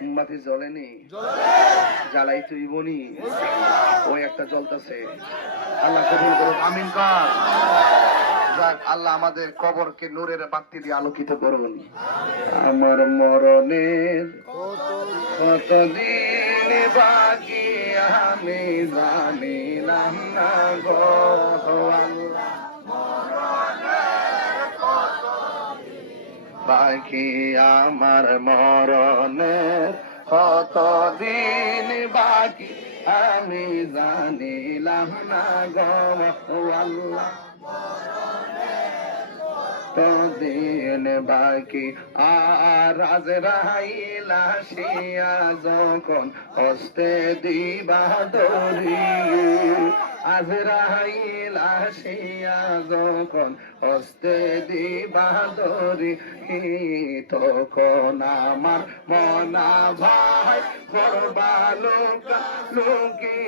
মোমবাতি জ্বলেনি, জ্বালাই তুইবনি, ওই একটা জ্বলতেছে। আল্লাহ কবুল করুন, আমিন কর। যাক, আল্লাহ আমাদের কবরকে নূরের বাতি দিয়ে আলোকিত করুন। আমার মরণের কতদিন বাকি আমি জানিলাম না গো আল্লাহ, বাকি আমার মরণের কতদিন বাকি আমি জানিলাম না গো আল্লাহ, দিন বাকি। আর আজরাইল আসিয়া যখন হস্তে দিবা দরি, আজরাইল আসিয়া যখন হস্তে দিবা দরি, তখন আমার মনা ভাই করবা লোকা লোকি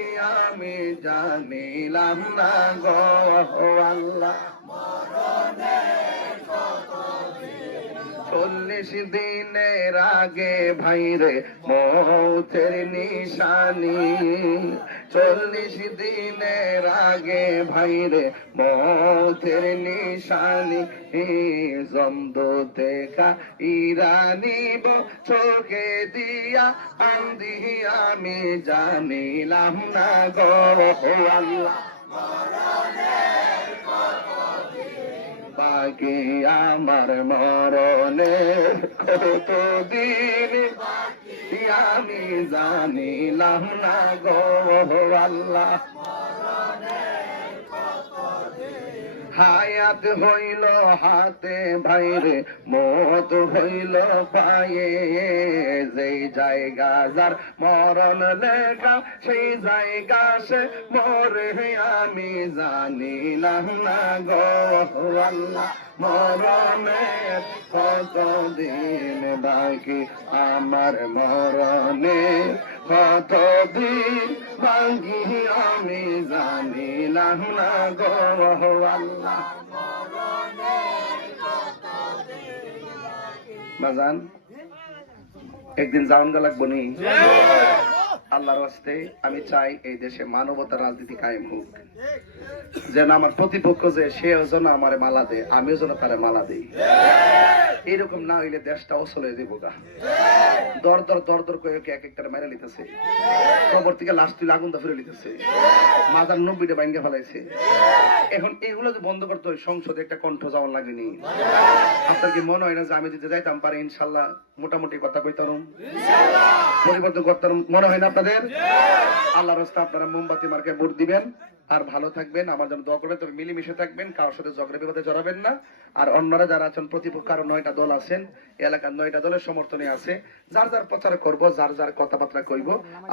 আমি জানিলাম না গো আল্লাহ। 40 দিনের আগে ভাইরে মৌতের নিশানি, 40 দিনের আগে ভাইরে মৌতের নিশানি, জমদূতে ইরানিব চোখে দিয়া আন্দি আমি জানিলাম না গো আল্লাহ, বাকি আমার মরণের কতদিন আমি জানিলাম না গো আল্লাহ। হায়াত হইল হাতে ভাইরে মত হইল পায়ে, যেই জায়গা যার মরণ লেখা সেই জায়গা সে মরে আমি জানিলাম না গো আল্লাহ, মরণের কতদিন বাকি আমার মরণের কতদিন বাকি আমি জানিলাম না গো আল্লাহ। বাজান একদিন যাওয়া লাগবো নি আল্লাহর হস্তে। আমি চাই এই দেশে মানবতার রাজনীতি কায়েম হোক, যেন আমার প্রতিপক্ষ যে সেও যেন আমার মালা দেয়, আমিও যেন তারে মালা দিই। এরকম না হইলে দেশটাও চলে দেবো গা। দর দর দর দর করে এক একটা মেরে লিতেছে, কবর থেকে লাশ তুলে আগুন ফিরে লিতেছে, মাজার 90টা ভাঙ্গে ফেলাইছে। এখন এগুলো যে বন্ধ করতে হয়, সংসদে একটা কণ্ঠ যাওয়ার লাগেনি। আপনার কি মনে হয় না যে আমি যদি যাইতাম পারে ইনশাল্লাহ মোটামুটি কথা কইতাম, পরিবর্তন করতাম? মনে হয় না আপনাদের? আল্লাহর রাস্তায় আপনারা মোমবাতি মার্কে ভোট দিবেন আর ভালো থাকবেন, আমার জন্য দোয়া করবেন। তবে মিলেমিশে থাকবেন, কারোর সাথে ঝগড়া বিবাদে জড়াবেন না। আর অন্যরা যারা আছেন প্রতিপক্ষ, আরো 9টা দল আছেন এলাকার, 9টা দলের সমর্থনে আছে, যার যার প্রচার করব, যার যার কথাবার্তা কইব,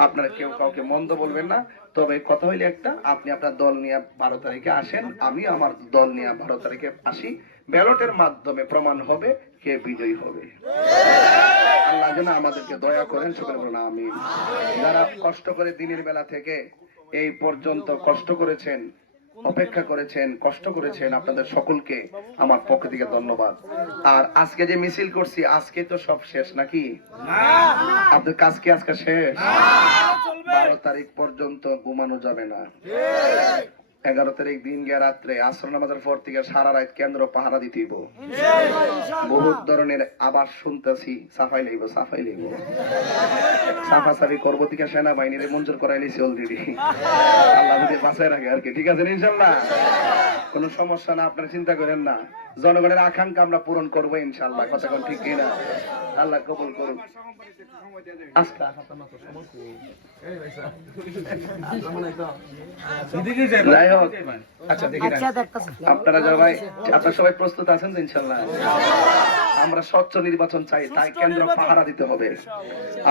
আপনারা কেউ কাউকে মন্দ বলবেন না। তবে কথা হইলে একটা, আপনি আপনার দল নিয়ে 12 তারিখে আসেন, আমি আমার দল নিয়ে 12 তারিখে আসি। ব্যালটের মাধ্যমে প্রমাণ হবে কে বিজয়ী হবে। আল্লাহ যেন আমাদেরকে দয়া করেন, সকলে বলুন আমিন। যারা কষ্ট করে দিনের বেলা থেকে এই পর্যন্ত কষ্ট করেছেন, অপেক্ষা করেছেন, কষ্ট করেছেন, আপনাদের সকলকে আমার পক্ষ থেকে ধন্যবাদ। আর আজকে যে মিছিল করছি, আজকে তো সব শেষ নাকি? আপনাদের কাজ কি আজকে শেষ? 12 তারিখ পর্যন্ত ঘুমানো যাবে না। 11 তারিখ দিন গিয়া রাত্রে আসর নামাজের পর থেকে সারা রাত কেন্দ্র পাহারা দিতে হইব। বহুত ধরনের আবার শুনতেছি সাফাই লইব, সাফাই লইব, সাফাসাফি করবো থেকে সেনাবাহিনীর মঞ্জুর করাই নিছি অলরেডি। আল্লাহ যদি বাঁচায় রাখে আর কি, ঠিক আছে ইনশাল্লাহ, কোনো সমস্যা না, আপনারা চিন্তা করেন না। জনগণের আকাঙ্ক্ষা আমরা পূরণ করবো ইনশাল্লাহ, কথা কোন ঠিক কিনা? আল্লাহ কবুল করুন। যাই হোক, আচ্ছা দেখি আপনারা সবাই, আপনারা সবাই প্রস্তুত আছেন তো ইনশাল্লাহ? আমরা স্বচ্ছ নির্বাচন চাই, তাই কেন্দ্র পাহারা দিতে হবে।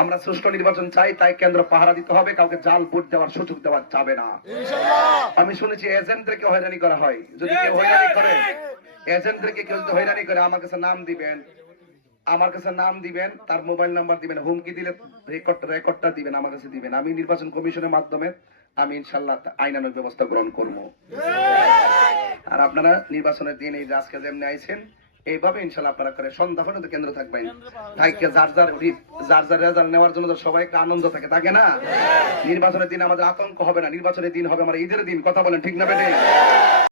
আমরা সুষ্ঠু নির্বাচন চাই, তাই কেন্দ্র পাহারা দিতে হবে। কাউকে জাল ভোট দেওয়ার সুযোগ দেওয়া যাবে না। আমি শুনেছি এজেন্টদেরকে হয়রানি করা হয়। যদি কেউ হয়রানি করে, এজেন্টদেরকে কেউ যদি হয়রানি করে, আমার কাছে নাম দিবেন, আমার কাছে নাম দিবেন, তার মোবাইল নাম্বার দিবেন, হুমকি দিলে রেকর্ডটা দিবেন, আমার কাছে দিবেন। আমি নির্বাচন কমিশনের মাধ্যমে আমি ইনশাল্লাহ আইনানুগ ব্যবস্থা গ্রহণ করবো। আর আপনারা নির্বাচনের দিন এই আজকে যেমনি আইছেন, এইভাবে ইনশাল্লাহ আপনারা করে সন্ধ্যা পর্যন্ত কেন্দ্র থাকবেন। থাইকে যার যার রেজাল্ট নেওয়ার জন্য তো সবাইকে আনন্দ থাকে না? নির্বাচনের দিন আমাদের আতঙ্ক হবে না, নির্বাচনের দিন হবে আমার ঈদের দিন। কথা বলেন ঠিক না বেটে?